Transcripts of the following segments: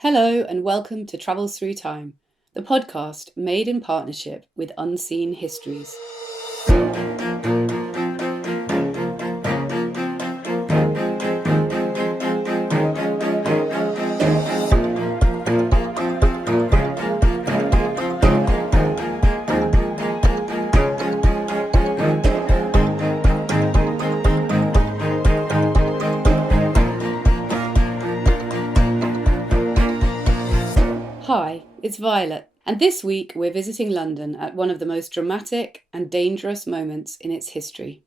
Hello and welcome to Travels Through Time, the podcast made in partnership with Unseen Histories. Hi, it's Violet, and this week we're visiting London at one of the most dramatic and dangerous moments in its history.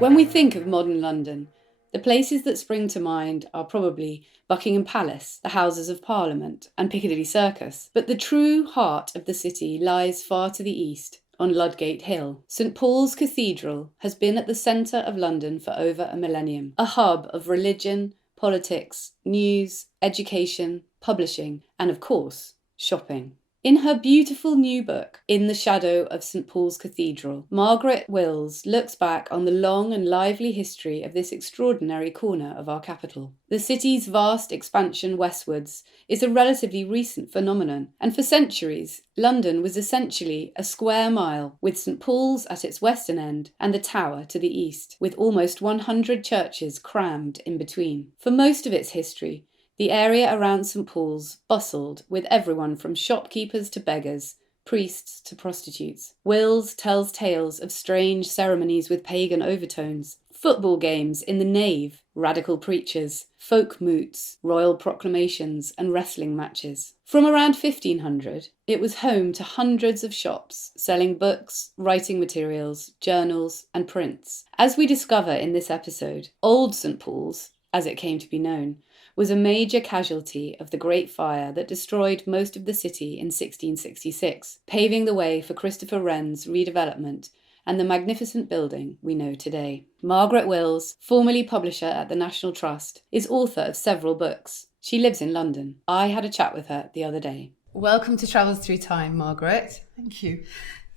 When we think of modern London, the places that spring to mind are probably Buckingham Palace, the Houses of Parliament, and Piccadilly Circus. But the true heart of the city lies far to the east, on Ludgate Hill. St Paul's Cathedral has been at the centre of London for over a millennium, a hub of religion, politics, news, education, publishing, and of course, shopping. In her beautiful new book, In the Shadow of St Paul's Cathedral, Margaret Willes looks back on the long and lively history of this extraordinary corner of our capital. The city's vast expansion westwards is a relatively recent phenomenon, and for centuries, London was essentially a square mile, with St Paul's at its western end and the Tower to the east, with almost 100 churches crammed in between. For most of its history, the area around St Paul's bustled with everyone from shopkeepers to beggars, priests to prostitutes. Willes tells tales of strange ceremonies with pagan overtones, football games in the nave, radical preachers, folk moots, royal proclamations, and wrestling matches. From around 1500, it was home to hundreds of shops selling books, writing materials, journals, and prints. As we discover in this episode, Old St Paul's, as it came to be known, was a major casualty of the Great Fire that destroyed most of the city in 1666, paving the way for Christopher Wren's redevelopment and the magnificent building we know today. Margaret Willes, formerly publisher at the National Trust, is author of several books. She lives in London. I had a chat with her the other day. Welcome to Travels Through Time, Margaret. Thank you.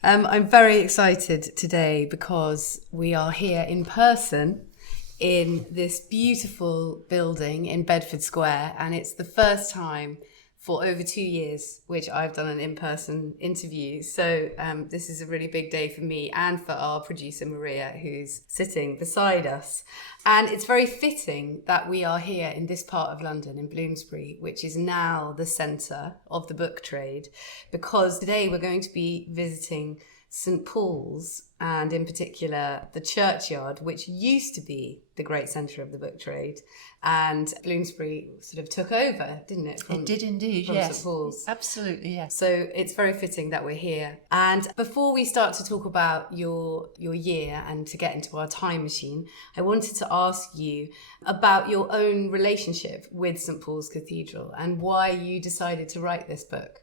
I'm very excited today because we are here in person in this beautiful building in Bedford Square, and it's the first time for over 2 years which I've done an in-person interview. So this is a really big day for me and for our producer Maria, who's sitting beside us. And it's very fitting that we are here in this part of London, in Bloomsbury, which is now the centre of the book trade, because today we're going to be visiting St Paul's, and in particular the churchyard, which used to be the great centre of the book trade, and Bloomsbury sort of took over, didn't it? It did indeed, from yes. St Paul's. Absolutely, yes. So it's very fitting that we're here. And before we start to talk about your year and to get into our time machine, I wanted to ask you about your own relationship with St Paul's Cathedral and why you decided to write this book.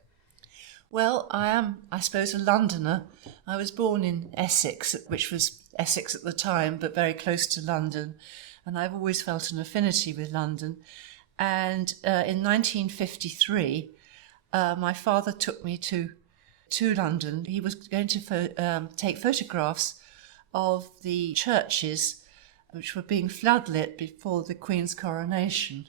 Well, I am, I suppose, a Londoner. I was born in Essex, which was Essex at the time, but very close to London. And I've always felt an affinity with London. And in 1953, my father took me to London. He was going to take photographs of the churches which were being floodlit before the Queen's coronation.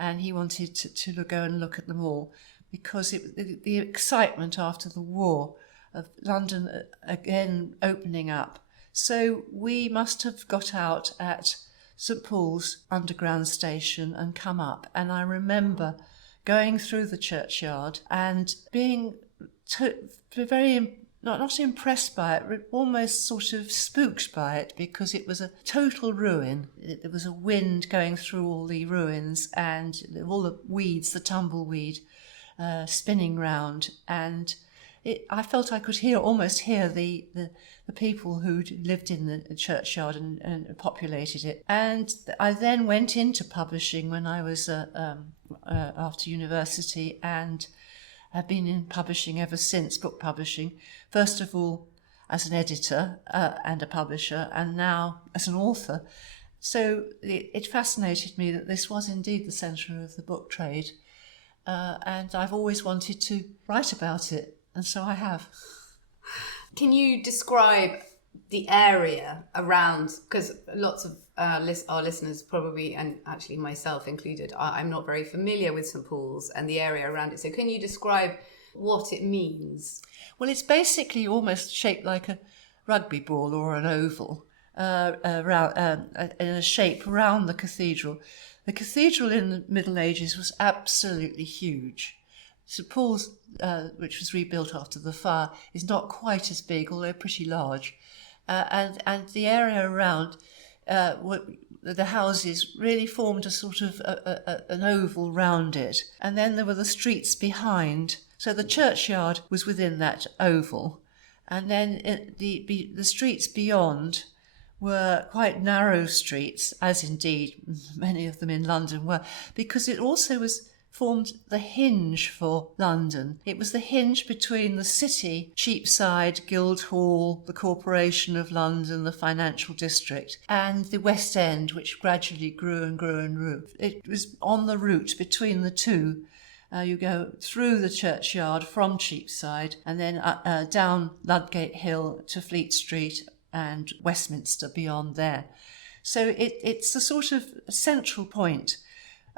And he wanted to go and look at them all, because the excitement after the war of London again opening up. So we must have got out at St Paul's underground station and come up. And I remember going through the churchyard and being very not impressed by it, but almost sort of spooked by it, because it was a total ruin. There was a wind going through all the ruins and all the weeds, the tumbleweed, spinning round, and I felt I could almost hear the people who lived in the churchyard and populated it. And I then went into publishing when I was after university, and have been in publishing ever since, book publishing, first of all as an editor and a publisher, and now as an author. So it fascinated me that this was indeed the centre of the book trade. And I've always wanted to write about it, and so I have. Can you describe the area around, because lots of our listeners probably, and actually myself included, I'm not very familiar with St Paul's and the area around it. So can you describe what it means? Well, it's basically almost shaped like a rugby ball or an oval, in a shape around the cathedral. The cathedral in the Middle Ages was absolutely huge. St Paul's, which was rebuilt after the fire, is not quite as big, although pretty large. And the area around the houses really formed a sort of an oval round it. And then there were the streets behind. So the churchyard was within that oval. And then the streets beyond were quite narrow streets, as indeed many of them in London were, because it also formed the hinge for London. It was the hinge between the city, Cheapside, Guildhall, the Corporation of London, the financial district, and the West End, which gradually grew and grew and grew. It was on the route between the two. You go through the churchyard from Cheapside and then down Ludgate Hill to Fleet Street and Westminster beyond there. So it's a sort of central point.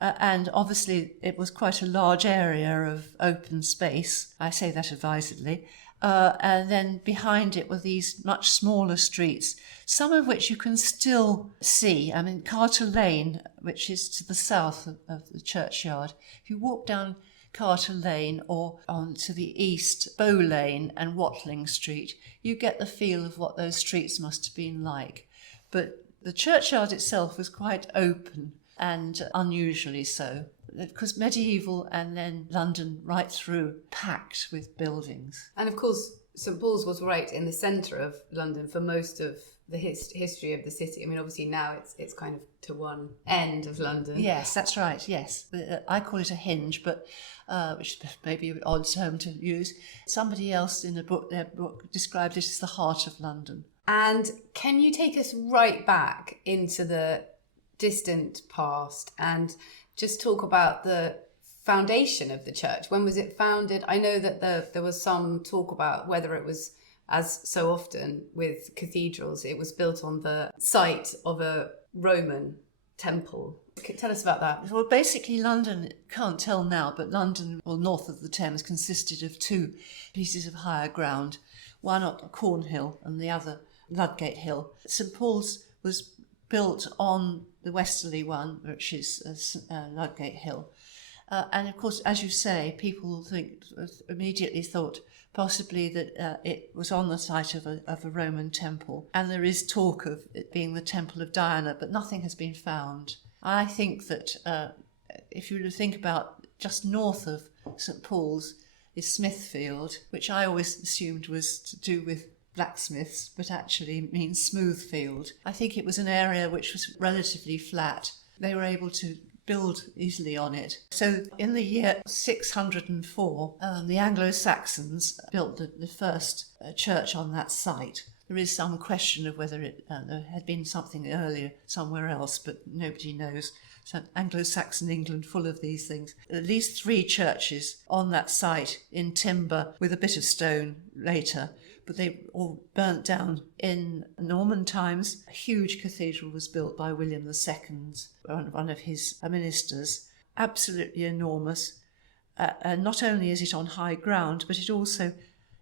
And obviously it was quite a large area of open space. I say that advisedly. And then behind it were these much smaller streets, some of which you can still see. I mean, Carter Lane, which is to the south of the churchyard. If you walk down Carter Lane or on to the east, Bow Lane and Watling Street, you get the feel of what those streets must have been like. But the churchyard itself was quite open, and unusually so, because medieval and then London right through, packed with buildings. And of course, St Paul's was right in the centre of London for most of the history of the city. I mean, obviously now it's kind of to one end of London. Yes, that's right, yes. I call it a hinge, but which may be an odd term to use. Somebody else in their book described it as the heart of London. And can you take us right back into the distant past and just talk about the foundation of the church? When was it founded? I know that there was some talk about whether it was, as so often with cathedrals, it was built on the site of a Roman temple. Tell us about that. Well, basically London, can't tell now, but London, well, north of the Thames, consisted of two pieces of higher ground, one at Cornhill and the other Ludgate Hill. St Paul's was built on the westerly one, which is Ludgate Hill. And of course, as you say, people immediately thought possibly that it was on the site of a Roman temple. And there is talk of it being the Temple of Diana, but nothing has been found. I think that if you were to think about just north of St Paul's is Smithfield, which I always assumed was to do with blacksmiths, but actually means smooth field. I think it was an area which was relatively flat. They were able to build easily on it. So in the year 604, the Anglo-Saxons built the first church on that site. There is some question of whether there had been something earlier somewhere else, but nobody knows. So Anglo-Saxon England full of these things. At least 3 churches on that site in timber with a bit of stone later, but they all burnt down in Norman times. A huge cathedral was built by William II, one of his ministers, absolutely enormous. And not only is it on high ground, but it also,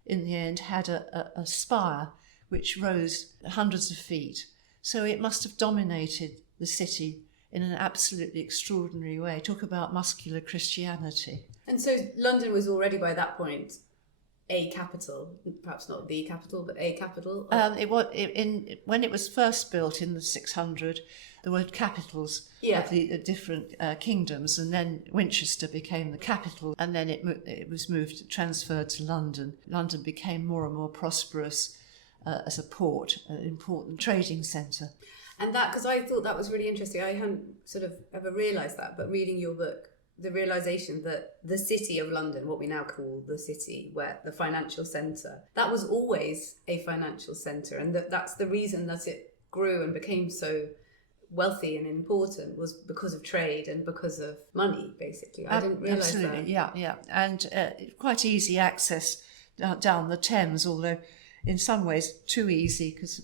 in the end, had a spire which rose hundreds of feet. So it must have dominated the city in an absolutely extraordinary way. Talk about muscular Christianity. And so London was already by that point a capital, perhaps not the capital, but a capital? When it was first built in the 600, there were capitals of the different kingdoms, and then Winchester became the capital, and then it was transferred to London. London became more and more prosperous as a port, an important trading centre. And that, because I thought that was really interesting, I hadn't sort of ever realised that, but reading your book, the realisation that the city of London, what we now call the city, where the financial centre, that was always a financial centre, and that's the reason that it grew and became so wealthy and important, was because of trade and because of money, basically. I didn't realise that. Absolutely, yeah. And quite easy access down the Thames, although in some ways too easy, because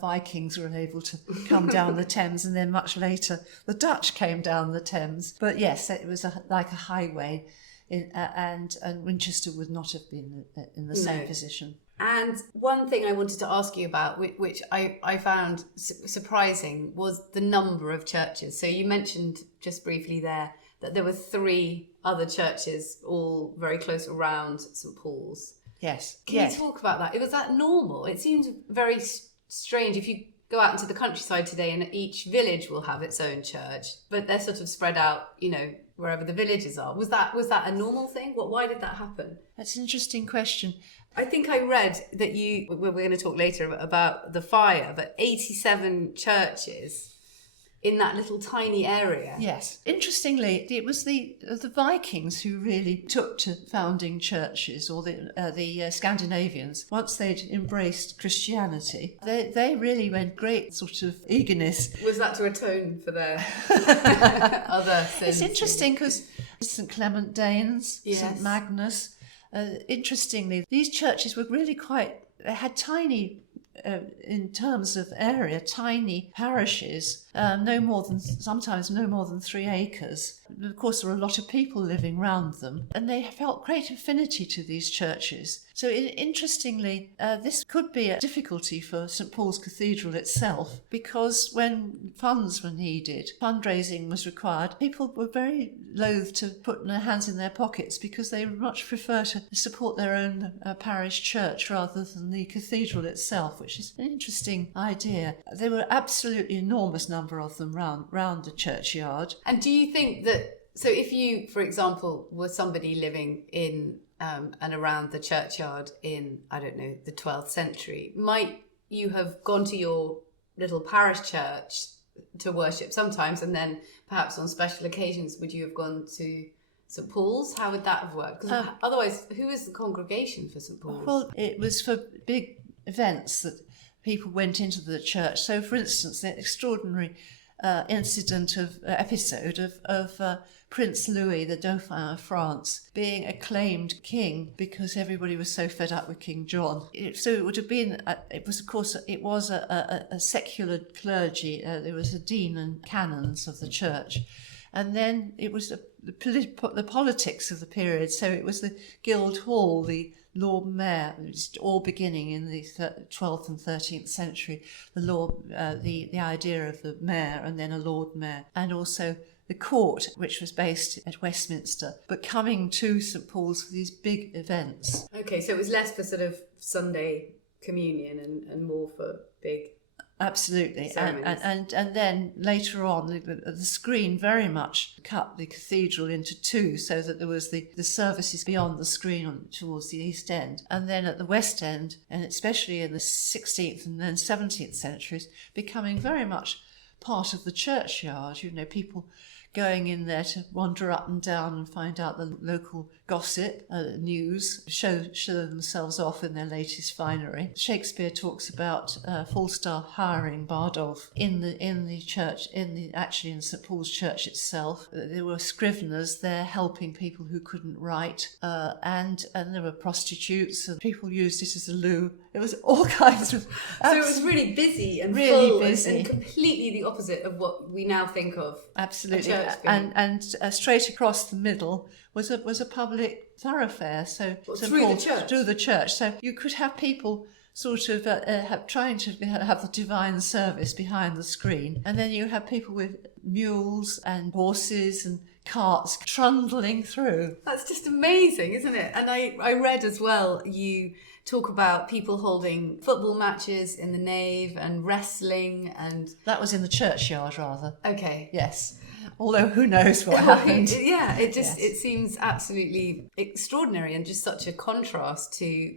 Vikings were able to come down the Thames, and then much later the Dutch came down the Thames. But yes, it was like a highway, and Winchester would not have been in the same position. And one thing I wanted to ask you about, which I found surprising, was the number of churches. So you mentioned just briefly there that there were 3 other churches, all very close around St Paul's. Yes. Can you talk about that? Was that normal? It seems very strange if you go out into the countryside today and each village will have its own church, but they're sort of spread out, wherever the villages are. Was that a normal thing? Why did that happen? That's an interesting question. I think I read that we're going to talk later about the fire, but 87 churches in that little tiny area. Yes. Interestingly, it was the Vikings who really took to founding churches, or the Scandinavians. Once they'd embraced Christianity, they really went great sort of eagerness. Was that to atone for their other sins? It's interesting because St Clement Danes, yes. St Magnus. Interestingly, these churches were really they had tiny, in terms of area, tiny parishes, sometimes no more than 3 acres. Of course, there were a lot of people living round them, and they felt great affinity to these churches. So interestingly, this could be a difficulty for St Paul's Cathedral itself, because when funds were needed, fundraising was required, people were very loath to put their hands in their pockets, because they would much prefer to support their own parish church rather than the cathedral itself, which is an interesting idea. There were absolutely enormous number of them round the churchyard. And do you think that, so if you, for example, were somebody living in and around the churchyard in, I don't know, the 12th century, might you have gone to your little parish church to worship sometimes, and then perhaps on special occasions would you have gone to St Paul's? How would that have worked? Because otherwise, who is the congregation for St Paul's? Well, it was for big events that people went into the church. So, for instance, the extraordinary episode of Prince Louis, the Dauphin of France, being acclaimed king because everybody was so fed up with King John. So it would have been, it was a secular clergy. There was a dean and canons of the church. And then it was the politics of the period. So it was the Guildhall, the Lord Mayor, it was all beginning in the 12th and 13th century, the idea of the mayor and then a Lord Mayor, and also the court, which was based at Westminster, but coming to St Paul's for these big events. Okay, so it was less for sort of Sunday communion and more for big... Absolutely, and then later on, the screen very much cut the cathedral into 2, so that there was the services beyond the screen towards the east end, and then at the west end, and especially in the 16th and then 17th centuries, becoming very much part of the churchyard. People going in there to wander up and down and find out the local gossip, news, show themselves off in their latest finery. Shakespeare talks about Falstaff hiring Bardolph in the church, actually in St Paul's Church itself. There were scriveners there helping people who couldn't write, and there were prostitutes, and people used it as a loo. It was all kinds of... So it was really busy and really full busy. And completely the opposite of what we now think of. Absolutely, a church being. and straight across the middle was a public thoroughfare. So through the church. So you could have people sort of trying to have the divine service behind the screen, and then you have people with mules and horses and carts trundling through. That's just amazing, isn't it? And I read as well, you talk about people holding football matches in the nave and wrestling, and that was in the churchyard rather. Okay. Yes. Although who knows what happened. Yeah, it seems absolutely extraordinary and just such a contrast to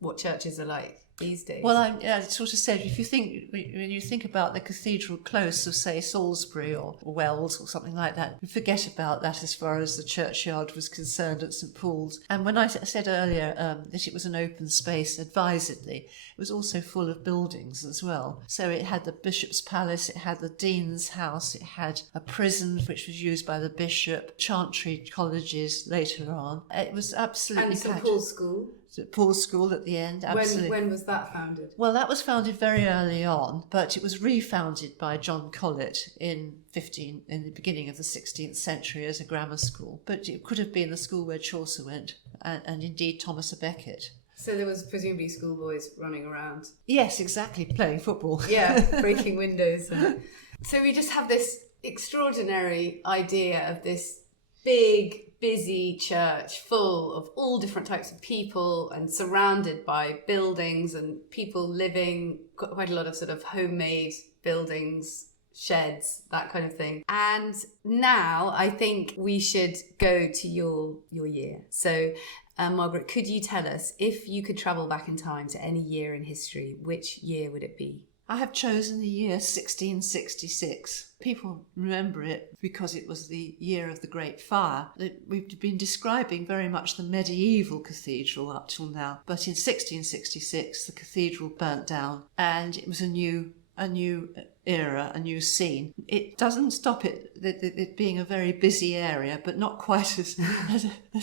what churches are like these days. Well, I sort of said, when you think about the cathedral close of, say, Salisbury or Wells or something like that, you forget about that as far as the churchyard was concerned at St Paul's. And when I said earlier that it was an open space advisedly, it was also full of buildings as well. So it had the Bishop's Palace, it had the Dean's House, it had a prison which was used by the Bishop, chantry colleges later on. It was absolutely... And St Paul's School. Paul's School at the end, absolutely. When was that founded? Well, that was founded very early on, but it was refounded by John Colet in the beginning of the 16th century as a grammar school. But it could have been the school where Chaucer went, and indeed Thomas à Becket. So there was presumably schoolboys running around. Yes, exactly, playing football. Yeah, breaking windows. So we just have this extraordinary idea of this big, busy church full of all different types of people and surrounded by buildings and people living, quite a lot of sort of homemade buildings, sheds, that kind of thing. And now I think we should go to your year. So Margaret, could you tell us, if you could travel back in time to any year in history, which year would it be? I have chosen the year 1666. People remember it because it was the year of the Great Fire. We've been describing very much the medieval cathedral up till now, but in 1666 the cathedral burnt down and it was a new era, a new scene. It doesn't stop it being a very busy area, but not quite as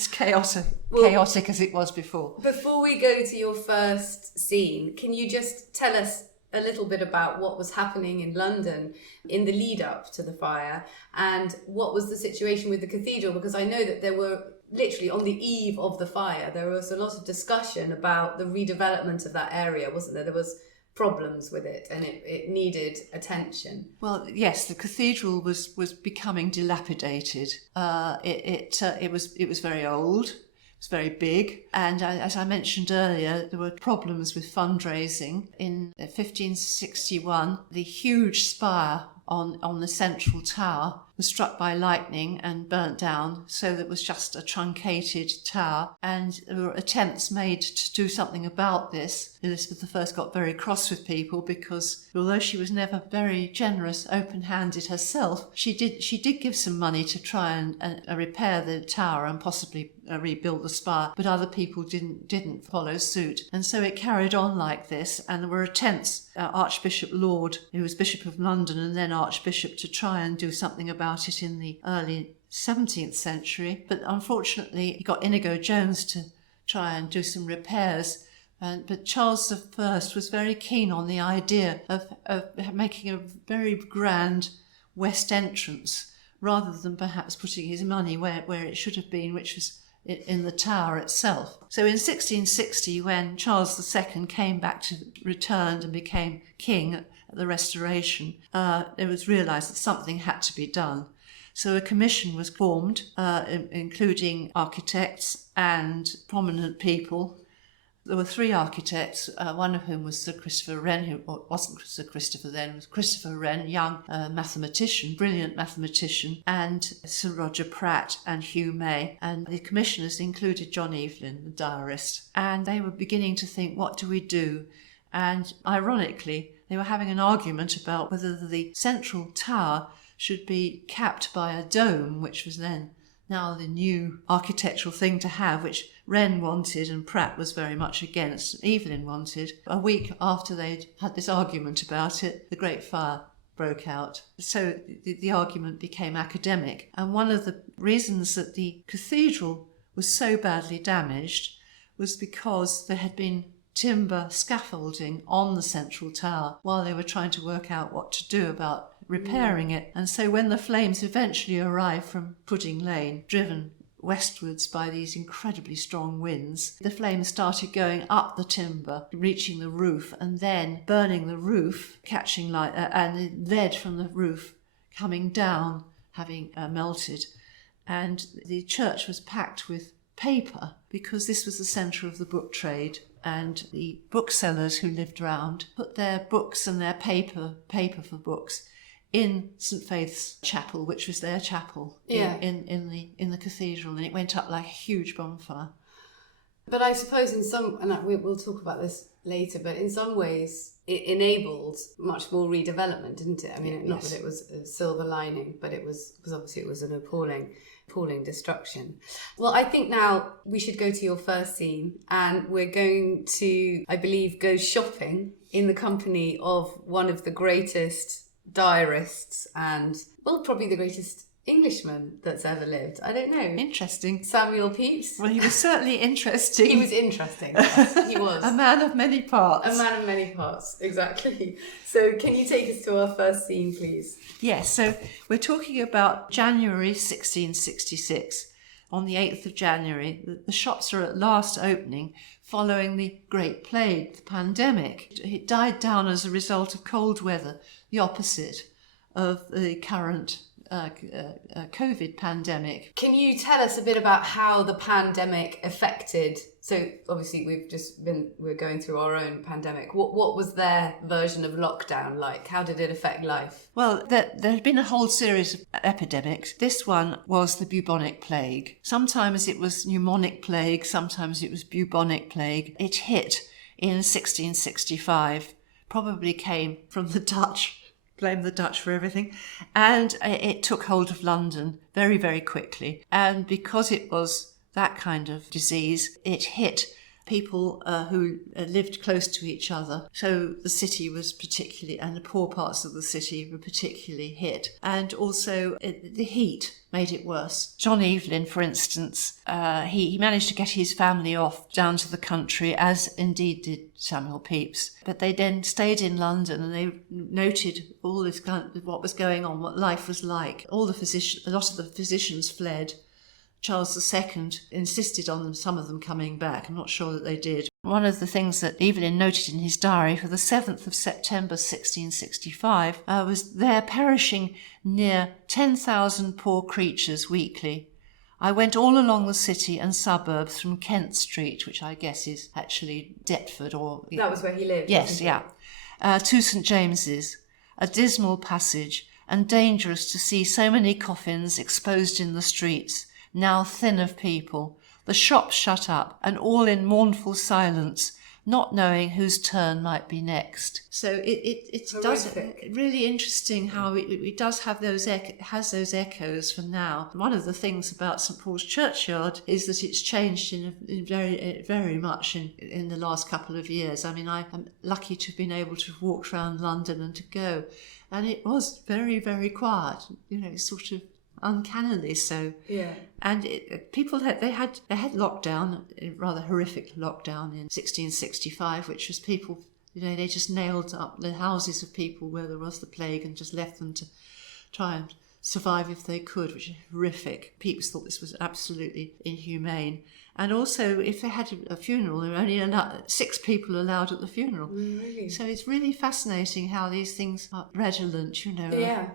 chaotic as it was before. Before we go to your first scene, can you just tell us a little bit about what was happening in London in the lead up to the fire and what was the situation with the cathedral? Because I know that there were literally on the eve of the fire, there was a lot of discussion about the redevelopment of that area, wasn't there? There was problems with it and it needed attention. Well, yes, the cathedral was becoming dilapidated. It was very old. It's very big, and as I mentioned earlier, there were problems with fundraising. In 1561, the huge spire on the central tower was struck by lightning and burnt down, so that was just a truncated tower, and there were attempts made to do something about this. Elizabeth I got very cross with people because although she was never very generous, open-handed herself, she did give some money to try and repair the tower and possibly rebuild the spire, but other people didn't follow suit, and so it carried on like this. And there were attempts, Archbishop Laud, who was Bishop of London and then Archbishop, to try and do something about it in the early 17th century, but unfortunately he got Inigo Jones to try and do some repairs. But Charles I was very keen on the idea of making a very grand west entrance rather than perhaps putting his money where it should have been, which was in the tower itself. So in 1660, when Charles II returned and became king at the Restoration, it was realised that something had to be done. So a commission was formed, including architects and prominent people. There were three architects, one of whom was Sir Christopher Wren, who wasn't Sir Christopher then, was Christopher Wren, young mathematician, brilliant mathematician, and Sir Roger Pratt and Hugh May. And the commissioners included John Evelyn, the diarist. And they were beginning to think, what do we do? And ironically, they were having an argument about whether the central tower should be capped by a dome, which was now the new architectural thing to have, which Wren wanted and Pratt was very much against, Evelyn wanted. A week after they'd had this argument about it, the Great Fire broke out. So the argument became academic. And one of the reasons that the cathedral was so badly damaged was because there had been timber scaffolding on the central tower while they were trying to work out what to do about repairing it. And so when the flames eventually arrived from Pudding Lane, driven westwards by these incredibly strong winds, the flames started going up the timber, reaching the roof, and then burning the roof, catching light, and the lead from the roof coming down, having melted. And the church was packed with paper because this was the centre of the book trade. And the booksellers who lived round put their books and their paper for books in St Faith's Chapel, which was their chapel in the cathedral, and it went up like a huge bonfire. But I suppose we'll talk about this later, but in some ways it enabled much more redevelopment, didn't it? I mean, not that it was a silver lining, but it was obviously it was an appalling destruction. Well, I think now we should go to your first scene, and we're going to, I believe, go shopping in the company of one of the greatest diarists and, well, probably the greatest Englishman that's ever lived. I don't know. Interesting. Samuel Pepys? Well, he was certainly interesting. He was interesting. Yes, he was. A man of many parts. A man of many parts, exactly. So can you take us to our first scene, please? Yes, so we're talking about January 1666. On the 8th of January, the shops are at last opening following the Great Plague, the pandemic. It died down as a result of cold weather, the opposite of the current COVID pandemic. Can you tell us a bit about how the pandemic affected? So obviously we're going through our own pandemic. What was their version of lockdown like? How did it affect life? Well, there had been a whole series of epidemics. This one was the bubonic plague. Sometimes it was pneumonic plague, sometimes it was bubonic plague. It hit in 1665, probably came from the Dutch. Blame the Dutch for everything. And it took hold of London very, very quickly. And because it was that kind of disease, it hit people who lived close to each other. So the city was particularly, and the poor parts of the city were particularly hit. And also the heat made it worse. John Evelyn, for instance, he managed to get his family off down to the country, as indeed did Samuel Pepys. But they then stayed in London and they noted all this what was going on, what life was like. A lot of the physicians fled. Charles II insisted on some of them coming back. I'm not sure that they did. One of the things that Evelyn noted in his diary for the 7th of September 1665 was there perishing near 10,000 poor creatures weekly. I went all along the city and suburbs from Kent Street, which I guess is actually Deptford or... That was where he lived? Yes, yeah. To St James's, a dismal passage and dangerous to see so many coffins exposed in the streets, now thin of people, the shops shut up, and all in mournful silence, not knowing whose turn might be next. So it does really interesting how it does have those those echoes for now. One of the things about St Paul's Churchyard is that it's changed in very much in the last couple of years. I mean, I'm lucky to have been able to walk around London and to go, and it was very, very quiet. You know, it's sort of uncannily so. Yeah. And people had lockdown, a rather horrific lockdown in 1665, which was people, you know, they just nailed up the houses of people where there was the plague and just left them to try and survive if they could, which is horrific. Pepys thought this was absolutely inhumane. And also, if they had a funeral, there were only 6 people allowed at the funeral. Really? So it's really fascinating how these things are redolent, you know. Yeah.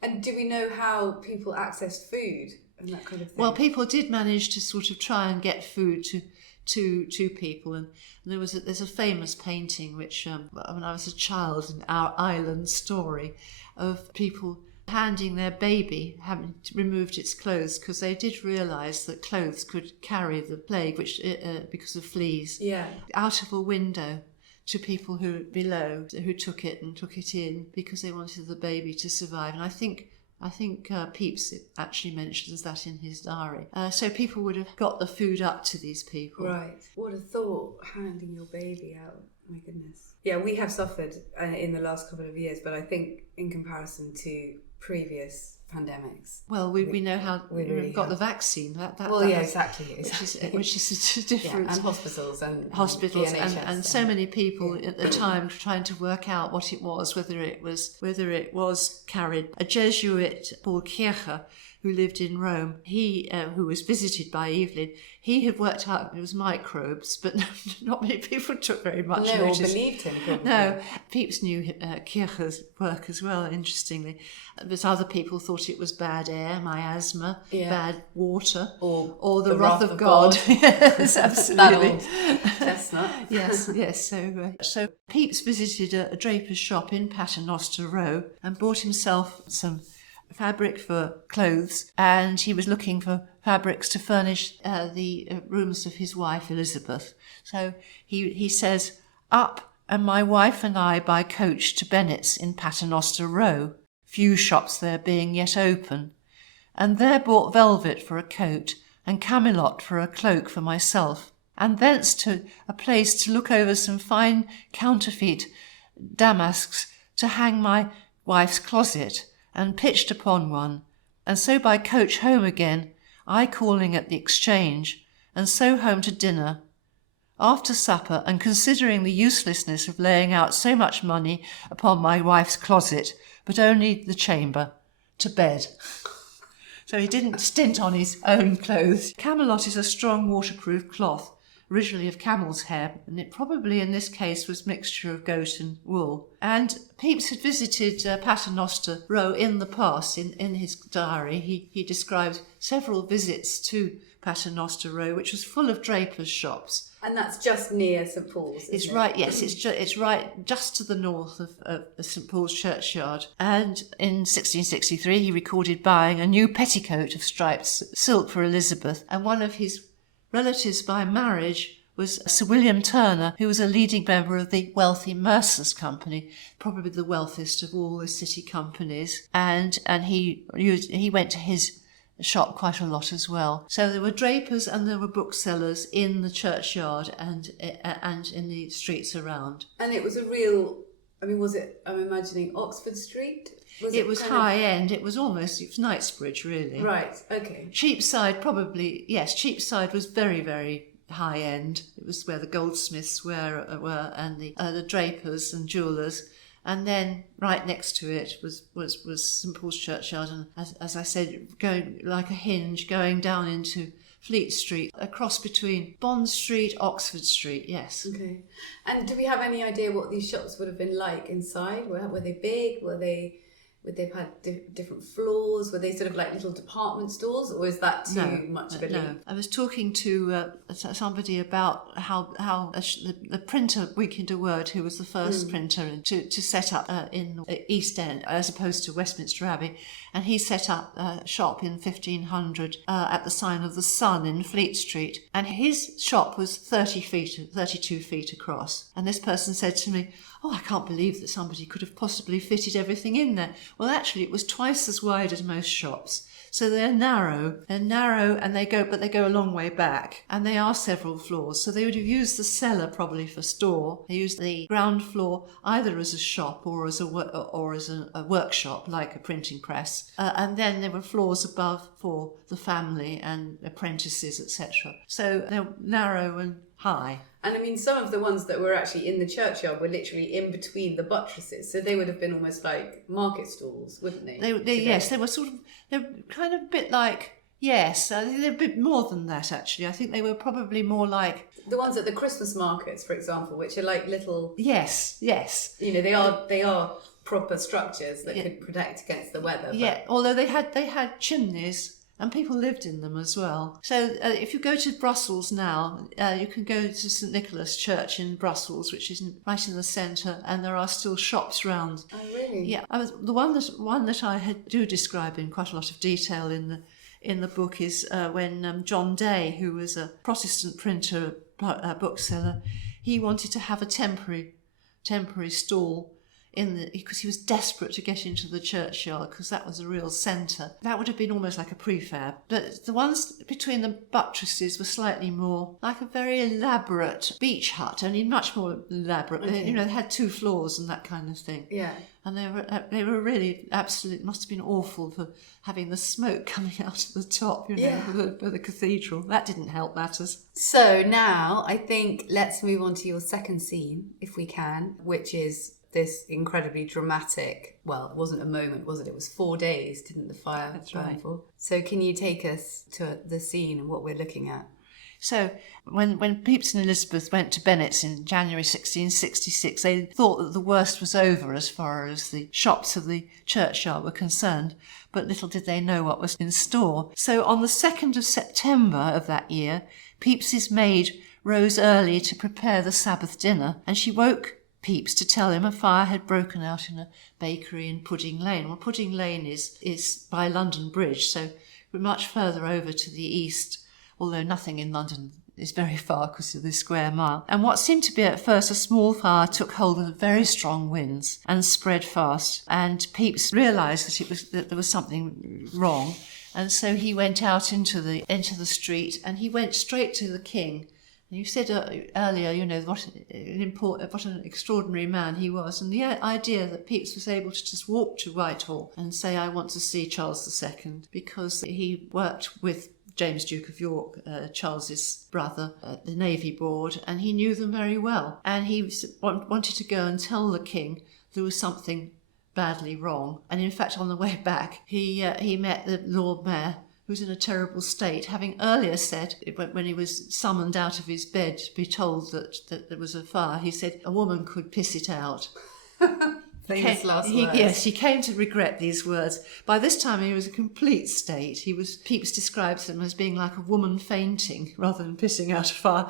And do we know how people accessed food and that kind of thing? Well, people did manage to sort of try and get food to people, and there's a famous painting which when I was a child, in Our Island Story, of people handing their baby, having removed its clothes, because they did realise that clothes could carry the plague, which because of fleas, out of a window, to people who were below, who took it in because they wanted the baby to survive. And I think Pepys actually mentions that in his diary. So people would have got the food up to these people. Right. What a thought, handing your baby out. My goodness. Yeah, we have suffered in the last couple of years, but I think in comparison to previous pandemics. Well, we know how we really got the vaccine. Exactly. Which is a different. Yeah, and hospitals and NHS, and so many people at the time trying to work out what it was, whether it was carried. A Jesuit, Paul Kircher, who lived in Rome, he who was visited by Evelyn, he had worked out it was microbes, but not many people took very much notice. No, believed him. Probably. No, Pepys knew Kircher's work as well, interestingly. But other people thought it was bad air, miasma, bad water, or the wrath of God. Yes, absolutely. Chestnut. yes. So Pepys visited a draper's shop in Paternoster Row and bought himself some fabric for clothes, and he was looking for fabrics to furnish the rooms of his wife Elizabeth. So he says, "Up and my wife and I by coach to Bennett's in Paternoster Row, few shops there being yet open, and there bought velvet for a coat and camelot for a cloak for myself, and thence to a place to look over some fine counterfeit damasks to hang my wife's closet, and pitched upon one, and so by coach home again, I calling at the Exchange, and so home to dinner. After supper, and considering the uselessness of laying out so much money upon my wife's closet, but only the chamber, to bed. So he didn't stint on his own clothes. Camelot is a strong waterproof cloth, originally of camel's hair, and it probably in this case was mixture of goat and wool. And Pepys had visited Paternoster Row in the past. In his diary, he described several visits to Paternoster Row, which was full of drapers' shops. And that's just near St Paul's, It's right, yes, it's right just to the north of St Paul's churchyard. And in 1663 he recorded buying a new petticoat of striped silk for Elizabeth, and one of his relatives by marriage was Sir William Turner, who was a leading member of the wealthy Mercers Company, probably the wealthiest of all the city companies, and he went to his shop quite a lot as well. So there were drapers and there were booksellers in the churchyard and in the streets around. And it was a real, was it, I'm imagining Oxford Street? It was high end. It was Knightsbridge, really. Right, okay. Cheapside, probably, yes, Cheapside was very, very high end. It was where the goldsmiths were and the drapers and jewellers. And then right next to it was St Paul's churchyard, and as I said, going like a hinge, going down into Fleet Street, a cross between Bond Street, Oxford Street, yes. Okay. And do we have any idea what these shops would have been like inside? Were they big? Would they have had different floors? Were they sort of like little department stores, or is that too much of a leap? No. I was talking to somebody about how the printer Weekender Word, who was the first printer to set up in East End as opposed to Westminster Abbey, and he set up a shop in 1500 at the sign of the Sun in Fleet Street, and his shop was 32 feet across. And this person said to me, "Oh, I can't believe that somebody could have possibly fitted everything in there." Well, actually, it was twice as wide as most shops. So they're narrow, and they go a long way back, and they are several floors. So they would have used the cellar probably for store. They used the ground floor either as a shop or as a workshop, like a printing press. And then there were floors above for the family and apprentices, etc. So they're narrow and high. And some of the ones that were actually in the churchyard were literally in between the buttresses, so they would have been almost like market stalls, wouldn't they? Yes, they were kind of a bit like, yes, I think they're a bit more than that actually. I think they were probably more like the ones at the Christmas markets, for example, which are like little. Yes. They are proper structures that could protect against the weather. Yeah, although they had chimneys. And people lived in them as well. So if you go to Brussels now, you can go to St Nicholas Church in Brussels, which is right in the centre, and there are still shops round. Oh, really? Yeah. The one that I do describe in quite a lot of detail in the book is when John Day, who was a Protestant printer, bookseller, he wanted to have a temporary stall because he was desperate to get into the churchyard because that was a real centre. That would have been almost like a prefab. But the ones between the buttresses were slightly more like a very elaborate beach hut, only much more elaborate. Okay. They had 2 floors and that kind of thing. Yeah. And they were really absolutely, must have been awful for having the smoke coming out of the top, for the cathedral. That didn't help matters. So now I think let's move on to your second scene, if we can, which is this incredibly dramatic, well, it wasn't a moment, was it? It was 4 days, didn't the fire burn for? So can you take us to the scene and what we're looking at? So when Pepys and Elizabeth went to Bennett's in January 1666, they thought that the worst was over as far as the shops of the churchyard were concerned, but little did they know what was in store. So on the 2nd of September of that year, Pepys's maid rose early to prepare the Sabbath dinner, and she woke Pepys to tell him a fire had broken out in a bakery in Pudding Lane. Well, Pudding Lane is by London Bridge, so we're much further over to the east, although nothing in London is very far because of the square mile. And what seemed to be at first a small fire took hold of very strong winds and spread fast, and Pepys realised that there was something wrong, and so he went out into the street, and he went straight to the king You said earlier, what an extraordinary man he was, and the idea that Pepys was able to just walk to Whitehall and say, "I want to see Charles II," because he worked with James, Duke of York, Charles's brother, at the Navy Board, and he knew them very well. And he wanted to go and tell the king there was something badly wrong. And in fact, on the way back, he met the Lord Mayor, who was in a terrible state, having earlier said, when he was summoned out of his bed to be told that there was a fire, he said a woman could piss it out. Famous last words. Yes, he came to regret these words. By this time, he was a complete state. Pepys describes him as being like a woman fainting rather than pissing out a fire,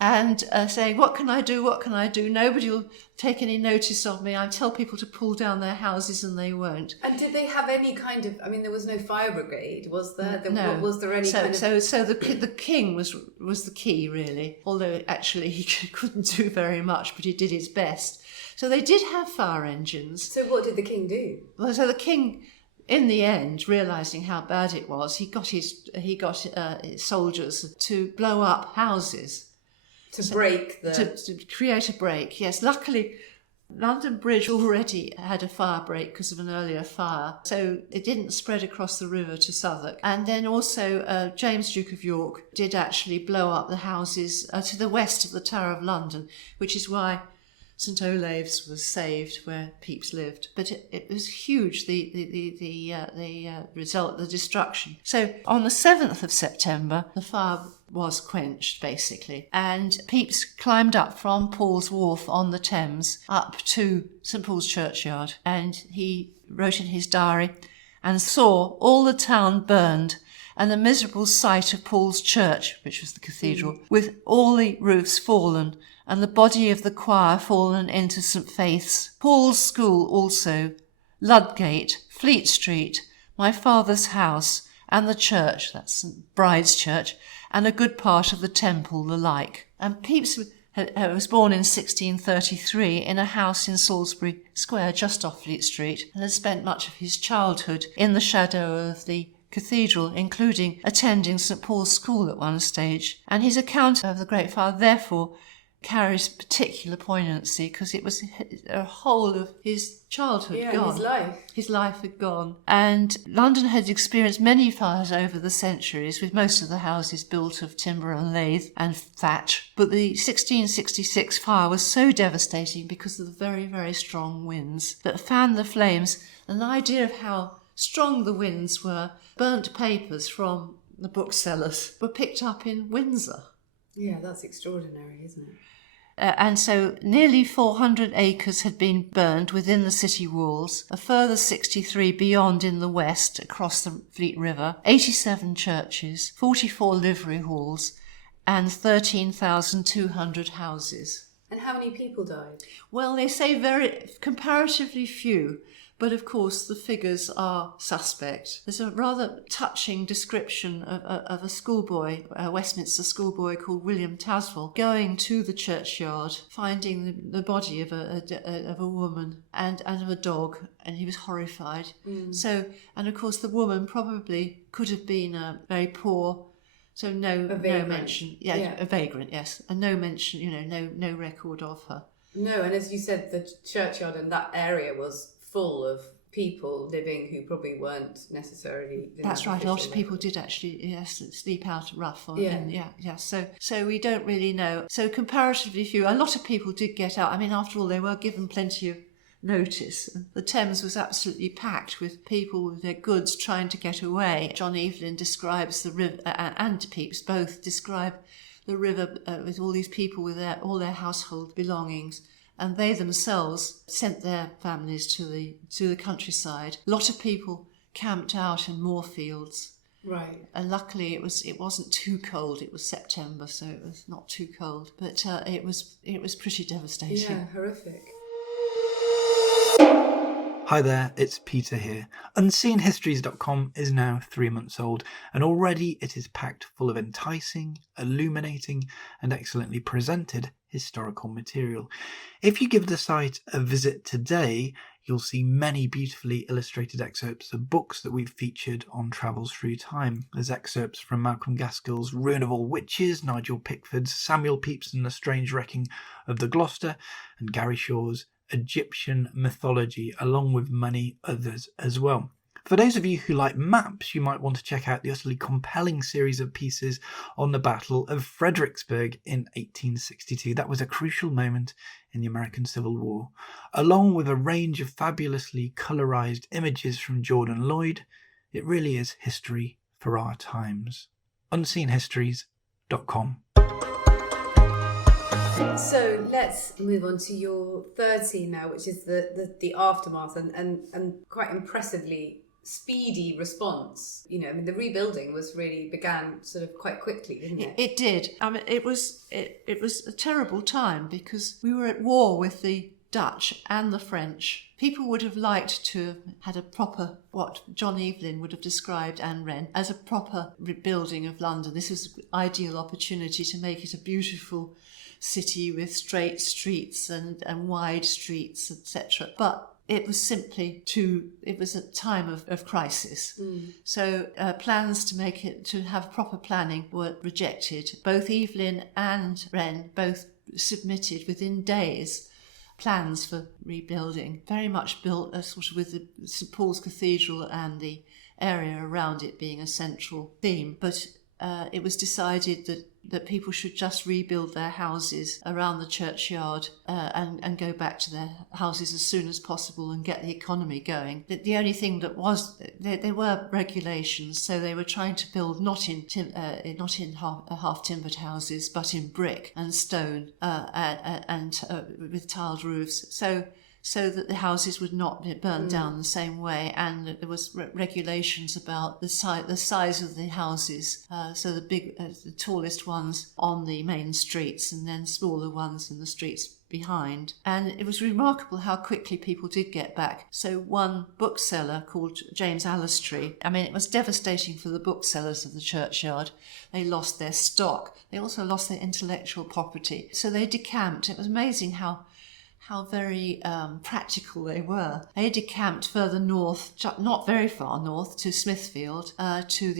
and saying, "What can I do? What can I do? Nobody will take any notice of me. I tell people to pull down their houses and they won't." And did they have any kind of? I mean, there was no fire brigade, was there? No. Was there any kind of? So the king was the key, really. Although actually he couldn't do very much, but he did his best. So they did have fire engines. So what did the king do? Well, so the king, in the end, realising how bad it was, he got his soldiers to blow up houses. To create a break, yes. Luckily, London Bridge already had a fire break because of an earlier fire, so it didn't spread across the river to Southwark. And then also James, Duke of York, did actually blow up the houses to the west of the Tower of London, which is why St Olave's was saved, where Pepys lived. But it was huge, the result, the destruction. So on the 7th of September, the fire was quenched, basically. And Pepys climbed up from Paul's Wharf on the Thames up to St Paul's Churchyard. And he wrote in his diary, "and saw all the town burned, and the miserable sight of Paul's Church," which was the cathedral, "with all the roofs fallen, and the body of the choir fallen into St Faith's, Paul's School also, Ludgate, Fleet Street, my father's house, and the church," that's St Bride's Church, "and a good part of the temple the like." And Pepys was born in 1633 in a house in Salisbury Square, just off Fleet Street, and had spent much of his childhood in the shadow of the cathedral, including attending St Paul's School at one stage. And his account of the Great Fire, therefore, carries particular poignancy because it was a whole of his childhood gone. His life had gone. And London had experienced many fires over the centuries, with most of the houses built of timber and lath and thatch. But the 1666 fire was so devastating because of the very, very strong winds that fanned the flames. An idea of how strong the winds were, burnt papers from the booksellers were picked up in Windsor. Yeah, that's extraordinary, isn't it? And so nearly 400 acres had been burned within the city walls, a further 63 beyond in the west across the Fleet River, 87 churches, 44 livery halls, and 13,200 houses. And how many people died? Well, they say comparatively few, but of course the figures are suspect. There's a rather touching description of a schoolboy, a Westminster schoolboy called William Taswell, going to the churchyard, finding the body of a woman and of a dog, and he was horrified. So, and of course the woman probably could have been very poor. So no mention, a vagrant, yes, and no mention, no record of her. No, and as you said, the churchyard in that area was full of people living who probably weren't necessarily. That's right. A lot of people did actually, sleep out rough. So we don't really know. So comparatively few. A lot of people did get out. I mean, after all, they were given plenty of notice. The Thames was absolutely packed with people with their goods trying to get away. John Evelyn describes the river, and Pepys both describe the river with all these people with all their household belongings. And they themselves sent their families to the countryside. A lot of people camped out in moorfields. Right. And luckily it wasn't too cold. It was September, so it was not too cold. But it was pretty devastating. Yeah, horrific. Hi there, it's Peter here. UnseenHistories.com is now 3 months old, and already it is packed full of enticing, illuminating, and excellently presented historical material. If you give the site a visit today, you'll see many beautifully illustrated excerpts of books that we've featured on Travels Through Time. There's excerpts from Malcolm Gaskell's Ruin of All Witches, Nigel Pickford's Samuel Pepys and the Strange Wrecking of the Gloucester, and Gary Shaw's Egyptian Mythology, along with many others as well. For those of you who like maps, you might want to check out the utterly compelling series of pieces on the Battle of Fredericksburg in 1862. That was a crucial moment in the American Civil War, along with a range of fabulously colorized images from Jordan Lloyd. It really is history for our times. unseenhistories.com. So let's move on to your third scene now, which is the aftermath and quite impressively speedy response. You know, I mean, the rebuilding began sort of quite quickly, didn't it? It did. I mean, it was a terrible time because we were at war with the Dutch and the French. People would have liked to have had a proper, what John Evelyn would have described, Anne Wren, as a proper rebuilding of London. This was an ideal opportunity to make it a beautiful city with straight streets and wide streets, etc. But it was it was a time of crisis. So plans to have proper planning were rejected. Both Evelyn and Wren both submitted within days plans for rebuilding, very much built sort of with the St Paul's Cathedral and the area around it being a central theme. But it was decided that people should just rebuild their houses around the churchyard and go back to their houses as soon as possible and get the economy going. The only thing that was, there were regulations, so they were trying to build not in half-timbered houses, but in brick and stone and with tiled roofs. So that the houses would not be burned down the same way, and that there was regulations about the size of the houses. So the tallest ones on the main streets, and then smaller ones in the streets behind. And it was remarkable how quickly people did get back. So one bookseller called James Allistry, I mean, it was devastating for the booksellers of the churchyard. They lost their stock. They also lost their intellectual property. So they decamped. It was amazing how very practical they were. They decamped further north, not very far north, to Smithfield, to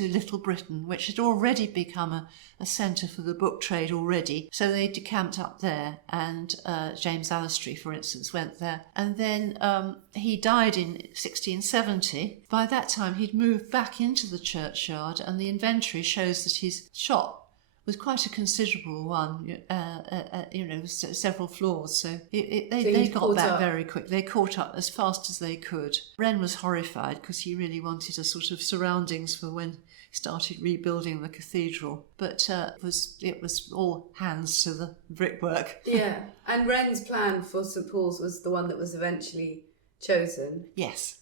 Little Britain, which had already become a centre for the book trade already. So they decamped up there, and James Allistry, for instance, went there. And then he died in 1670. By that time, he'd moved back into the churchyard, and the inventory shows that his shop was quite a considerable one, several floors. So they got that very quick. They caught up as fast as they could. Wren was horrified because he really wanted a sort of surroundings for when he started rebuilding the cathedral. But it was all hands to the brickwork. Yeah, and Wren's plan for St Paul's was the one that was eventually chosen. Yes.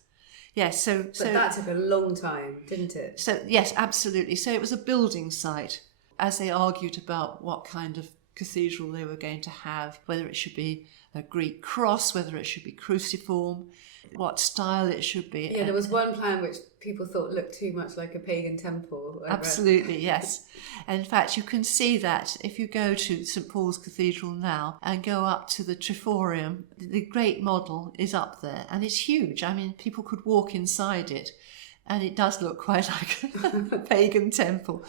Yes, but that took a long time, didn't it? So yes, absolutely. So it was a building site. As they argued about what kind of cathedral they were going to have, whether it should be a Greek cross, whether it should be cruciform, what style it should be. Yeah, there was one plan which people thought looked too much like a pagan temple. Absolutely, yes. And in fact, you can see that if you go to St Paul's Cathedral now and go up to the Triforium, the great model is up there, and it's huge. I mean, people could walk inside it. And it does look quite like a pagan temple.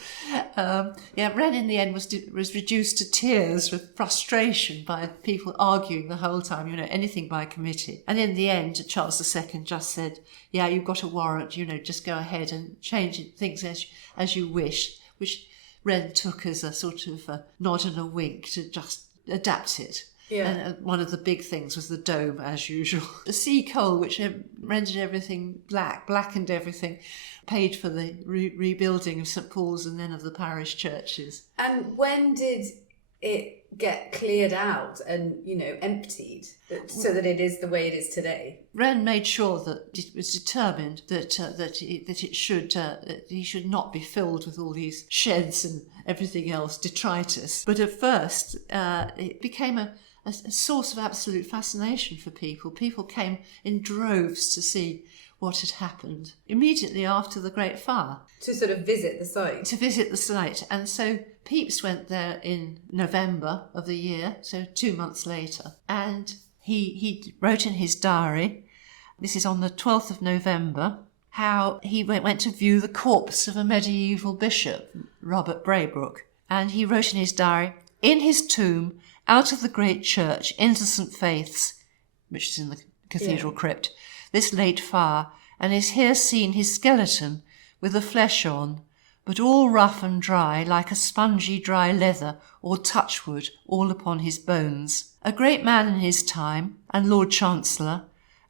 Wren in the end was reduced to tears with frustration by people arguing the whole time, anything by committee. And in the end, Charles II just said, yeah, you've got a warrant, just go ahead and change things as you wish, which Wren took as a sort of a nod and a wink to just adapt it. Yeah. And one of the big things was the dome, as usual. The sea coal, which rendered everything blackened everything, paid for the rebuilding of St Paul's and then of the parish churches. And when did it get cleared out and, emptied so that it is the way it is today? Wren made sure that it was determined that he should not be filled with all these sheds and everything else, detritus. But at first, it became a source of absolute fascination for people. People came in droves to see what had happened immediately after the Great Fire. To sort of visit the site. And so Pepys went there in November of the year, so 2 months later, and he wrote in his diary, this is on the 12th of November, how he went to view the corpse of a medieval bishop, Robert Braybrook. And he wrote in his diary, "In his tomb, out of the great church, into St. Faith's," which is in the cathedral crypt, "this late fire, and is here seen his skeleton with the flesh on, but all rough and dry, like a spongy dry leather or touchwood, all upon his bones. A great man in his time, and Lord Chancellor,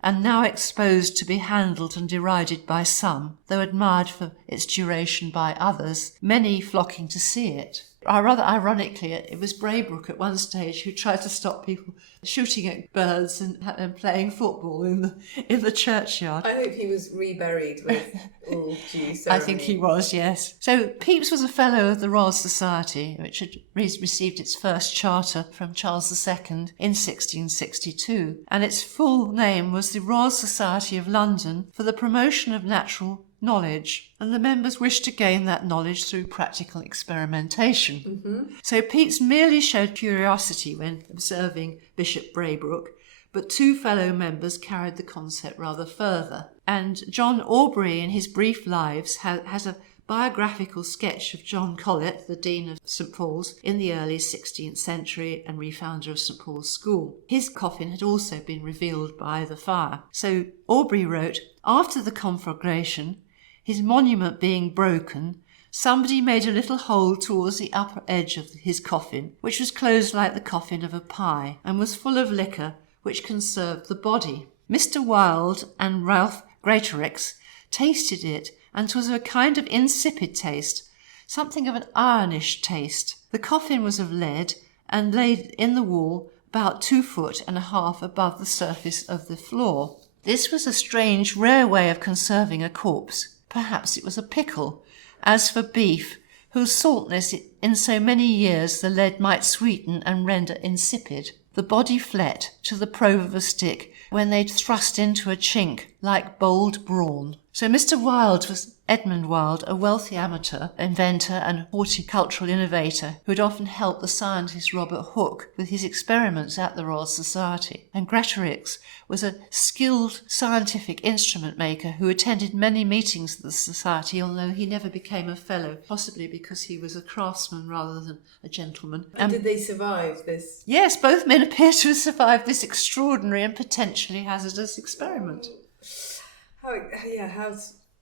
and now exposed to be handled and derided by some, though admired for its duration by others, many flocking to see it." Rather ironically, it was Braybrook at one stage who tried to stop people shooting at birds and playing football in the churchyard. I hope he was reburied with all due ceremony. I think he was, yes. So Pepys was a Fellow of the Royal Society, which had received its first charter from Charles II in 1662, and its full name was the Royal Society of London for the Promotion of Natural Knowledge, and the members wished to gain that knowledge through practical experimentation. So Pepys merely showed curiosity when observing Bishop Braybrook, but two fellow members carried the concept rather further. And John Aubrey, in his Brief Lives, has a biographical sketch of John Colet, the Dean of St Paul's, in the early 16th century and refounder of St Paul's School. His coffin had also been revealed by the fire. So Aubrey wrote, "After the conflagration, his monument being broken, somebody made a little hole towards the upper edge of his coffin, which was closed like the coffin of a pie, and was full of liquor, which conserved the body. Mr. Wilde and Ralph Greatorex tasted it, and 'twas a kind of insipid taste, something of an ironish taste. The coffin was of lead, and laid in the wall about 2.5 feet above the surface of the floor. This was a strange, rare way of conserving a corpse. Perhaps it was a pickle. As for beef, whose saltness in so many years the lead might sweeten and render insipid, the body fled to the probe of a stick when they'd thrust into a chink like bold brawn." So Mr. Wilde was Edmund Wilde, a wealthy amateur, inventor and horticultural innovator who had often helped the scientist Robert Hooke with his experiments at the Royal Society. And Greatorex was a skilled scientific instrument maker who attended many meetings of the Society, although he never became a fellow, possibly because he was a craftsman rather than a gentleman. And did they survive this? Yes, both men appear to have survived this extraordinary and potentially hazardous experiment.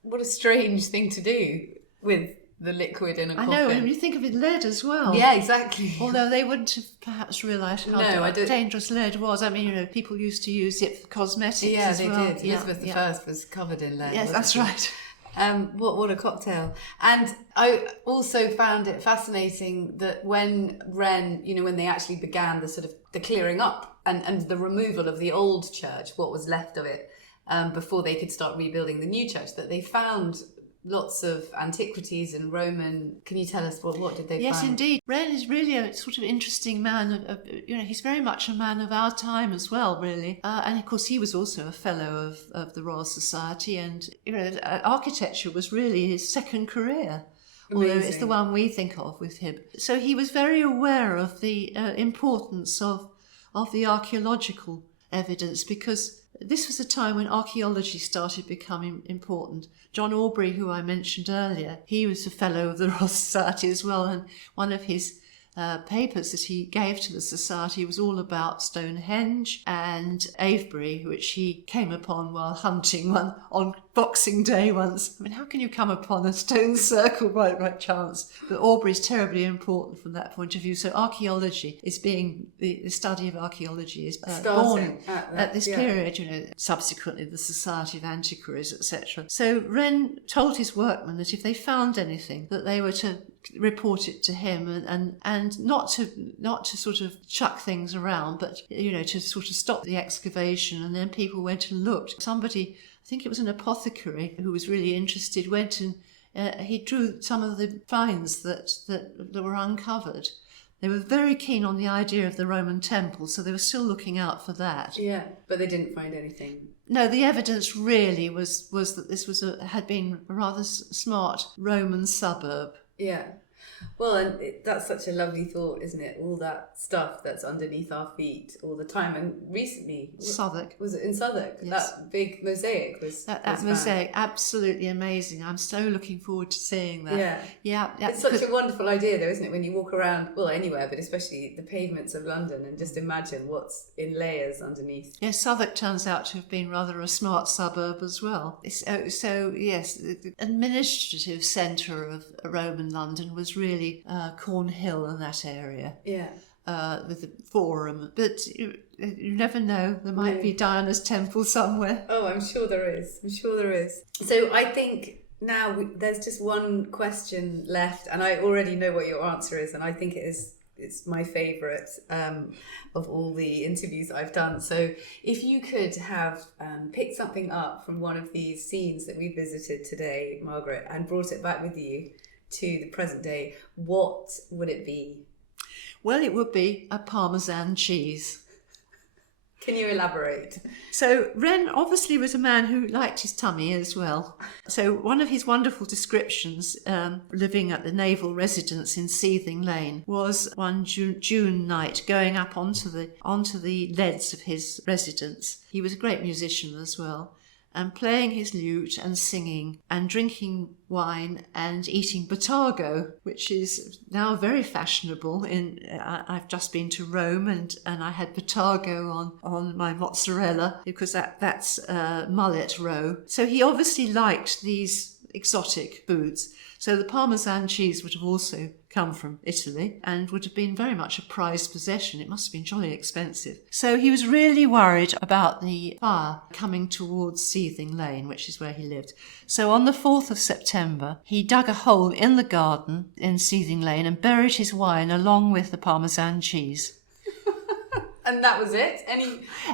What a strange thing to do with the liquid in a coffin. I know, and you think of it, lead as well. Yeah, exactly. Although they wouldn't have perhaps realised how dangerous lead was. I mean, people used to use it for cosmetics as well. Yeah, they did. Elizabeth I was covered in lead. Yes, that's right. What a cocktail. And I also found it fascinating that when Wren, when they actually began the clearing up and the removal of the old church, what was left of it, before they could start rebuilding the new church, that they found lots of antiquities and Roman. Can you tell us what did they find? Yes, indeed. Wren is really a sort of interesting man. He's very much a man of our time as well, really. And of course, he was also a fellow of the Royal Society, and architecture was really his second career. Amazing. Although it's the one we think of with him. So he was very aware of the importance of the archaeological evidence, because this was a time when archaeology started becoming important. John Aubrey, who I mentioned earlier, he was a fellow of the Royal Society as well, and one of his papers that he gave to the Society was all about Stonehenge and Avebury, which he came upon while hunting on Boxing Day once. I mean, how can you come upon a stone circle by chance? But Aubrey's terribly important from that point of view. So archaeology is the study of archaeology is born at this period, subsequently the Society of Antiquaries, etc. So Wren told his workmen that if they found anything, that they were to report it to him, and not to sort of chuck things around, but to sort of stop the excavation. And then people went and looked. Somebody, I think it was an apothecary who was really interested, went and he drew some of the finds that were uncovered. They were very keen on the idea of the Roman temple, so they were still looking out for that. Yeah, but they didn't find anything. No, the evidence really was that this had been a rather smart Roman suburb. Yeah. Well, and that's such a lovely thought, isn't it? All that stuff that's underneath our feet all the time. And recently, Southwark. Was it in Southwark? Yes. That big mosaic was That mosaic, absolutely amazing. I'm so looking forward to seeing that. Yeah. It's such a wonderful idea, though, isn't it? When you walk around, well, anywhere, but especially the pavements of London, and just imagine what's in layers underneath. Yes, Southwark turns out to have been rather a smart suburb as well. So yes, the administrative centre of Roman London was really Cornhill and that area. Yeah. With the Forum, but you never know. There might be Diana's temple somewhere. Oh, I'm sure there is. So I think now there's just one question left, and I already know what your answer is, and I think it's my favourite of all the interviews I've done. So if you could have picked something up from one of these scenes that we visited today, Margaret, and brought it back with you to the present day, what would it be? Well, it would be a Parmesan cheese. Can you elaborate? So Wren obviously was a man who liked his tummy as well. So one of his wonderful descriptions, living at the naval residence in Seething Lane, was one June night going up onto the leads of his residence. He was a great musician as well, and playing his lute and singing and drinking wine and eating botargo, which is now very fashionable. I've just been to Rome and I had botargo on my mozzarella because that's mullet roe. So he obviously liked these exotic foods. So the Parmesan cheese would have also come from Italy and would have been very much a prized possession. It must have been jolly expensive. So he was really worried about the fire coming towards Seething Lane, which is where he lived. So on the 4th of September, he dug a hole in the garden in Seething Lane and buried his wine along with the Parmesan cheese. And that was it?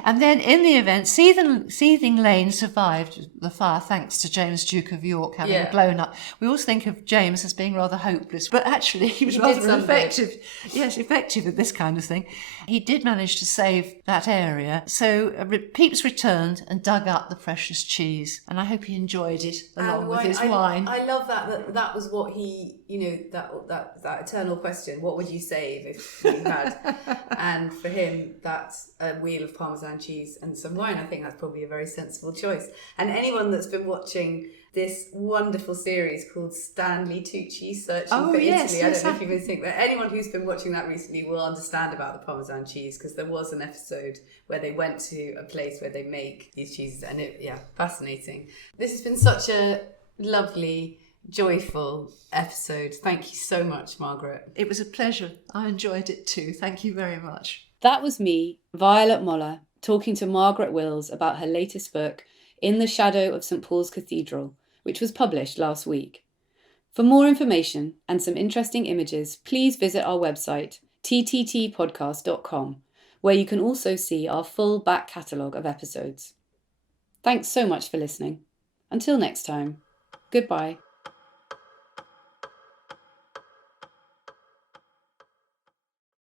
And then in the event, Seething Lane survived the fire thanks to James, Duke of York, having blown up. We always think of James as being rather hopeless, but actually he was rather effective. Yes, effective at this kind of thing. He did manage to save that area. So Pepys returned and dug up the precious cheese, and I hope he enjoyed it along with his wine. I love that was what he, that eternal question, what would you save if you had? And for him, that's a wheel of Parmesan cheese and some wine. I think that's probably a very sensible choice. And anyone that's been watching this wonderful series called Stanley Tucci Searching for Italy, I don't know if you've been seeing that. Anyone who's been watching that recently will understand about the Parmesan cheese, because there was an episode where they went to a place where they make these cheeses, and fascinating. This has been such a lovely, joyful episode. Thank you so much, Margaret. It was a pleasure. I enjoyed it too. Thank you very much. That was me, Violet Moller, talking to Margaret Willes about her latest book, In the Shadow of St Paul's Cathedral, which was published last week. For more information and some interesting images, please visit our website, tttpodcast.com, where you can also see our full back catalogue of episodes. Thanks so much for listening. Until next time, goodbye.